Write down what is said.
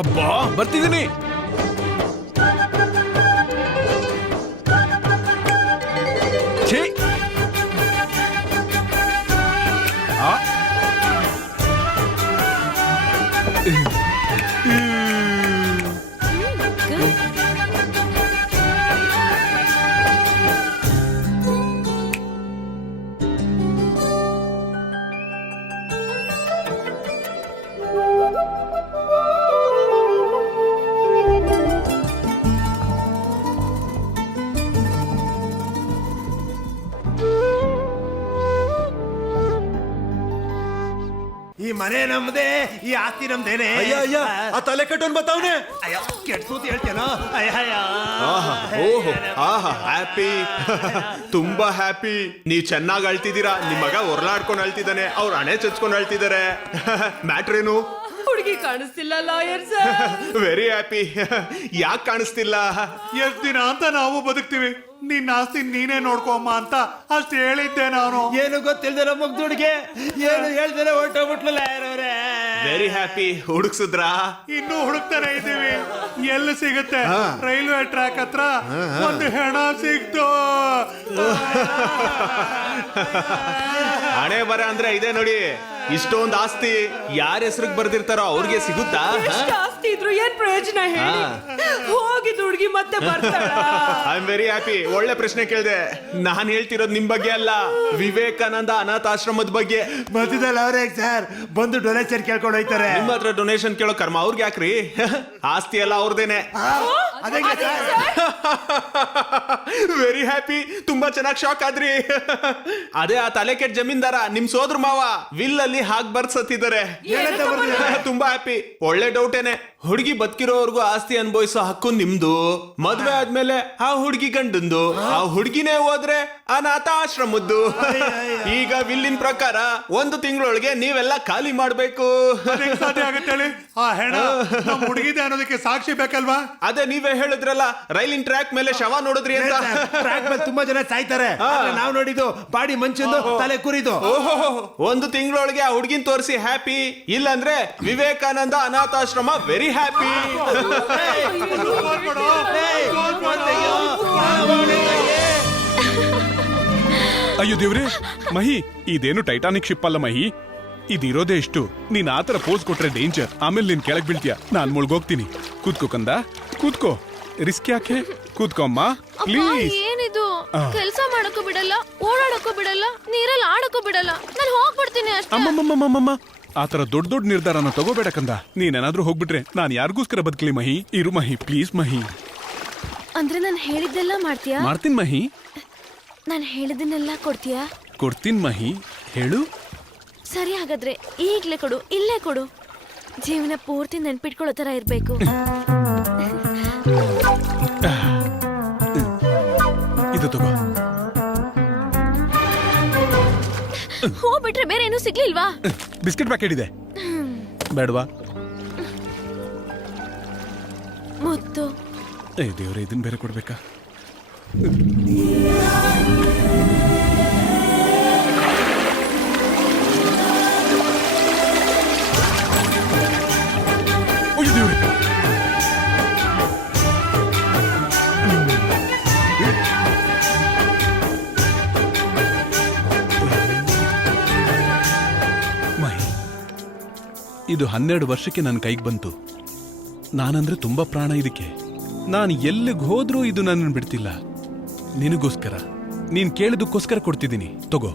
ಅಬ್ಬಾ ಬರ್ತಿದ್ದೀನಿ. ಛೀ ಆ ಈ ಮನೆ ನಮ್ದೇ, ಈ ಆಸ್ತಿ ನಮ್ದೇನೆ. ಅಯ್ಯ ಅಯ್ಯ ಆ ತಲೆ ಕಟ್ಟೋನ್ ಬತ್ತಾವನೆ. ಅಯ್ಯ ಕೆಡ್ಸೂತಿ ಹೇಳ್ತೇನೋ. ಅಯ್ಯ ಹ್ಯಾಪಿ ತುಂಬಾ ಹ್ಯಾಪಿ. ನೀವ್ ಚೆನ್ನಾಗಿ ಅಳ್ತಿದ್ದೀರಾ. ನಿಮ್ ಮಗ ಹೊರಲಾಡ್ಕೊಂಡು ಅಳ್ತಿದ್ದಾನೆ, ಅವ್ರ ಹಣೆ ಚಚ್ಕೊಂಡು ಅಳ್ತಿದ್ದಾರೆ. ಮ್ಯಾಟ್ರ್ ಏನು? ಹುಡುಗಿ ಕಾಣಿಸ್ತಿಲ್ಲ ಲಾಯರ್ ಸರ್. Very happy. ಯಾಕೆ ಕಾಣಿಸ್ತಿಲ್ಲ? ಎಷ್ಟ್ ದಿನ ಅಂತ ನಾವು ಬದುಕ್ತಿವಿ, ನಿನ್ನ ಆಸ್ತಿ ನೀನೇ ನೋಡ್ಕೊಮ್ಮ ಅಂತ ಅಷ್ಟು ಹೇಳಿದ್ದೆ ನಾನು. ಏನು ಗೊತ್ತಿಲ್ದಿರೋ ಮುಗ್ದುಡ್ಗೆ ಏನು ಹೇಳ್ತಾರೆ ಹೊರಟೋಗ್ಬಿಟ್ಲಲ್ಲ ಯಾರವ್ರೆ. Very happy. ಹುಡುಕ್ಸಿದ್ರಾ? ಇನ್ನೂ ಹುಡುಕ್ತಾನೆ ಇದ್ದೀವಿ. ಎಲ್ಲಿ ಸಿಗುತ್ತೆ? ರೈಲ್ವೆ ಟ್ರ್ಯಾಕ್ ಹತ್ರ ಒಂದು ಹೆಣ ಸಿಕ್ತು. ಹಣೆ ಬರ ಅಂದ್ರೆ ಇದೆ ನೋಡಿ. ಇಷ್ಟೊಂದು ಆಸ್ತಿ ಯಾರ ಹೆಸರಿಗೆ ಬರ್ದಿರ್ತಾರೋ ಅವ್ರಿಗೆ ಸಿಗುತ್ತಾ? ಎಷ್ಟು ಆಸ್ತಿ ಇದ್ರು ಏನ್ ಪ್ರಯೋಜನ ಹೇಳಿ? ಹೋಗಿದ್ ಹುಡುಗಿ ಮತ್ತೆ ಬರ್ತಾಳ? I am very happy. ಒಳ್ಳೆ ಪ್ರಶ್ನೆ ಕೇಳಿದೆ. ನಾನ್ ಹೇಳ್ತಿರೋದು ನಿಮ್ ಬಗ್ಗೆ ಅಲ್ಲ, ವಿವೇಕಾನಂದ ಅನಾಥಾಶ್ರಮದ ಬಗ್ಗೆ. ಮಧ್ಯದಲ್ಲಿ ಅವ್ರೆ ಸರ್ ಬಂದು ಡೊನೇಷನ್ ಕೇಳ್ಕೊಂಡು ಹೋಯ್ತಾರೆ. ನಿಮ್ಮ ಹತ್ರ ಡೊನೇಷನ್ ಕೇಳೋ ಕರ್ಮ ಅವ್ರಿಗೆ ಯಾಕ್ರಿ? ಆಸ್ತಿ ಎಲ್ಲ ಅವ್ರದೇನೆ. Very happy. ತುಂಬಾ ಚೆನ್ನಾಗಿ ಶಾಕ್ ಆದ್ರಿ. ಅದೇ ಆ ತಲೆ ಕೆಟ್ಟ ಜಮೀನ್ದಾರ ನಿಮ್ ಸೋದ್ರ ಮಾವ ವಿಲ್ ಅಲ್ಲಿ ಹಾಕ್ ಬರ್ಸತ್ತಿದ್ದಾರೆ. ತುಂಬಾ ಹ್ಯಾಪಿ. ಒಳ್ಳೆ ಡೌಟೇನೆ. ಹುಡುಗಿ ಬದುಕಿರೋವರೆಗೂ ಆಸ್ತಿ ಅನುಭವಿಸೋ ಹಕ್ಕು ನಿಮ್ದು. ಮದ್ವೆ ಆದ್ಮೇಲೆ ಆ ಹುಡುಗಿ ಗಂಡಂದು. ಆ ಹುಡುಗಿನೇ ಹೋದ್ರೆ ಅನಾಥಾಶ್ರಮದ್ದು. ಈಗ ವಿಲ್ಲಿನ ಪ್ರಕಾರ 1 ತಿಂಗಳೊಳಗೆ ನೀವೆಲ್ಲ ಖಾಲಿ ಮಾಡ್ಬೇಕು. ಸಾಧ್ಯ ಆಗುತ್ತೆ ಹೇಳಿ? ಆ ಹೆಣ ನಮ್ ಹುಡುಗಿದೆ ಅನ್ನೋದಕ್ಕೆ ಸಾಕ್ಷಿ ಬೇಕಲ್ವಾ? ಅದೇ ನೀವೇ ಹೇಳಿದ್ರಲ್ಲ, ರೈಲಿನ ಟ್ರ್ಯಾಕ್ ಮೇಲೆ ಶವ ನೋಡಿದ್ರಿ ಅಂತ. ಟ್ರ್ಯಾಕ್ ಮೇಲೆ ತುಂಬಾ ಜನ ಸಾಯ್ತಾರೆ. ನಾವು ನೋಡಿದ್ದು ಬಾಡಿ ಮಂಚಿಂದು ತಲೆ ಕುರಿದು. 1 ತಿಂಗಳೊಳಗೆ ಆ ಹುಡುಗಿನ ತೋರಿಸಿ ಹ್ಯಾಪಿ. ಇಲ್ಲಾಂದ್ರೆ ವಿವೇಕಾನಂದ ಅನಾಥಾಶ್ರಮ ವೆರಿ ಹ್ಯಾಪಿ. ಅಯ್ಯೋ ದೇವ್ರೆ, ಮಹಿ ಇದೇನು ಟೈಟಾನಿಕ್ ಶಿಪ್ ಅಲ್ಲ ಮಹಿ. ಇದಿರೋದೇ ಇಷ್ಟು. ನೀನ್ ಆತರ ಪೋಸ್ ಕೊಟ್ರೆ ಡೇಂಜರ್. ಆಮೇಲೆ ನೀನ್ ಕೆಳಗ್ ಬೀಳ್ತೀಯ, ನಾನ್ ಮುಳ್ಗೋಗ್ತೀನಿ. ಕೂತ್ಕೋ ಕಂದ, ಕೂತ್ಕೋ. ರಿಸ್ಕ್ ಯಾಕೆ? ಕೂತ್ಕೊಮ್ಮ ಪ್ಲೀಸ್. ಏನಿದು? ಕೆಲಸ ಮಾಡಕ್ಕೂ ಬಿಡಲ್ಲ, ಓಡಾಡಕ್ಕೂ ಬಿಡಲ್ಲ, ನೀರಲ್ಲಿ ಆಡಕ್ಕೂ ಬಿಡಲ್ಲ. ನಾನು ಹೋಗ್ಬಿಡ್ತೀನಿ ಅಷ್ಟೇ. ಅಮ್ಮಮ್ಮಮ್ಮಮ್ಮ, ಆತರ ದೊಡ್ಡ ದೊಡ್ಡ ನಿರ್ಧಾರನ ತಗೋಬೇಡ ಕಂದ. ನೀನೇನಾದ್ರೂ ಹೋಗ್ಬಿಟ್ರೆ ನಾನ್ ಯಾರಿಗೋಸ್ಕರ ಬದುಕಲಿ ಮಹಿ? ಇರು ಮಹಿ, ಪ್ಲೀಸ್ ಮಹಿ. ಅಂದ್ರೆ ನಾನು ಹೇಳಿದ್ದೆಲ್ಲ ಮಾಡ್ತೀಯಾ? ಮಾಡ್ತೀನಿ ಮಹಿ. ನಾನು ಹೇಳಿದ್ದನ್ನೆಲ್ಲ ಕೊಡ್ತೀಯಾ? ಕೊಡ್ತೀನಿ ಮಹಿ, ಹೇಳು. ಸರಿ, ಹಾಗಾದ್ರೆ ಈಗ್ಲೇ ಕೊಡು, ಇಲ್ಲೇ ಕೊಡು. ಜೀವನ ಪೂರ್ತಿ ನೆನ್ಪಿಟ್ಕೊಳ್ಳೋ ತರ ಇರ್ಬೇಕು. ಇದು ತಗೋ. ಹೂ ಬಿಟ್ರೆ ಬೇರೆ ಏನೂ ಸಿಗ್ಲಿಲ್ವಾ? ಬಿಸ್ಕೆಟ್ ಪ್ಯಾಕೆಟ್ ಇದೆ, ಬೇಡವಾ? ಮುತ್ತು. ಏ ದೇವ್ರೆ, ಇದನ್ ಬೇರೆ ಕೊಡ್ಬೇಕಾ? ಇದು 12 ವರ್ಷಕ್ಕೆ ನನ್ನ ಕೈಗೆ ಬಂತು. ನಾನಂದ್ರೆ ತುಂಬಾ ಪ್ರಾಣ ಇದಕ್ಕೆ. ನಾನು ಎಲ್ಲಿಗೆ ಹೋದ್ರೂ ಇದು ನನ್ನನ್ನು ಬಿಡ್ತಿಲ್ಲ. ನಿನಗೋಸ್ಕರ, ನೀನ್ ಕೇಳಿದಕ್ಕೋಸ್ಕರ ಕೊಡ್ತಿದ್ದೀನಿ. ತಗೋ.